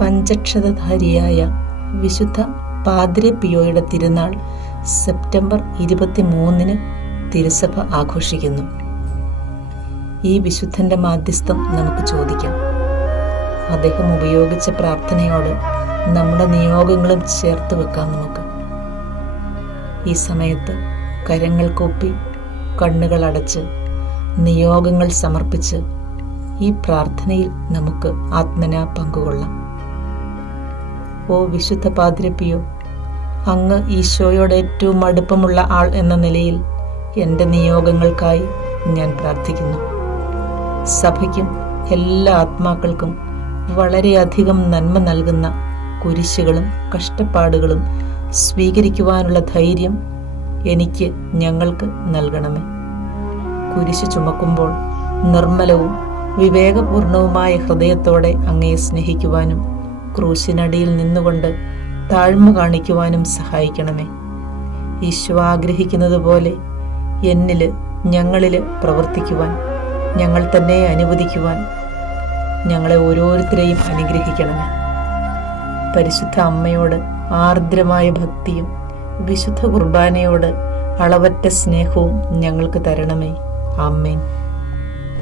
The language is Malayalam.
പഞ്ചക്ഷതധാരിയായ വിശുദ്ധ പാദ്രി പിയോയുടെ തിരുനാൾ സെപ്റ്റംബർ ഇരുപത്തി മൂന്നിന് തിരുസഭ ആഘോഷിക്കുന്നു. ഈ വിശുദ്ധന്റെ മാധ്യസ്ഥം നമുക്ക് ചോദിക്കാം. അദ്ദേഹം ഉപയോഗിച്ച പ്രാർത്ഥനയോട് നമ്മുടെ നിയോഗങ്ങളും ചേർത്ത് വെക്കാം നമുക്ക്. ഈ സമയത്ത് കരങ്ങൾ കൂപ്പി കണ്ണുകൾ അടച്ച് നിയോഗങ്ങൾ സമർപ്പിച്ച് ഈ പ്രാർത്ഥനയിൽ നമുക്ക് ആത്മന പങ്കുകൊള്ളാം. ഓ വിശുദ്ധ പാതിരപ്പിയോ അങ്ങ് ഈശോയോട് ഏറ്റവും അടുപ്പമുള്ള ആൾ എന്ന നിലയിൽ എന്റെ നിയോഗങ്ങൾക്കായി ഞാൻ പ്രാർത്ഥിക്കുന്നു. സഭയ്ക്കും എല്ലാ ആത്മാക്കൾക്കും വളരെയധികം നന്മ നൽകുന്ന കുരിശുകളും കഷ്ടപ്പാടുകളും സ്വീകരിക്കുവാനുള്ള ധൈര്യം എനിക്ക് ഞങ്ങൾക്ക് നൽകണമേ. കുരിശ് ചുമക്കുമ്പോൾ നിർമ്മലവും വിവേകപൂർണവുമായ ഹൃദയത്തോടെ അങ്ങയെ സ്നേഹിക്കുവാനും ക്രൂശിനടിയിൽ നിന്നുകൊണ്ട് താഴ്മ കാണിക്കുവാനും സഹായിക്കണമേ. ഈശോ ആഗ്രഹിക്കുന്നത് പോലെ എന്നിൽ ഞങ്ങളിൽ പ്രവർത്തിക്കുവാൻ ഞങ്ങൾ തന്നെ അനുവദിക്കുവാൻ ഞങ്ങളെ ഓരോരുത്തരെയും അനുഗ്രഹിക്കണമേ. പരിശുദ്ധ അമ്മയോട് ആർദ്രമായ ഭക്തിയും വിശുദ്ധ കുർബാനയോട് അളവറ്റ സ്നേഹവും ഞങ്ങൾക്ക് തരണമേ. ആമേൻ.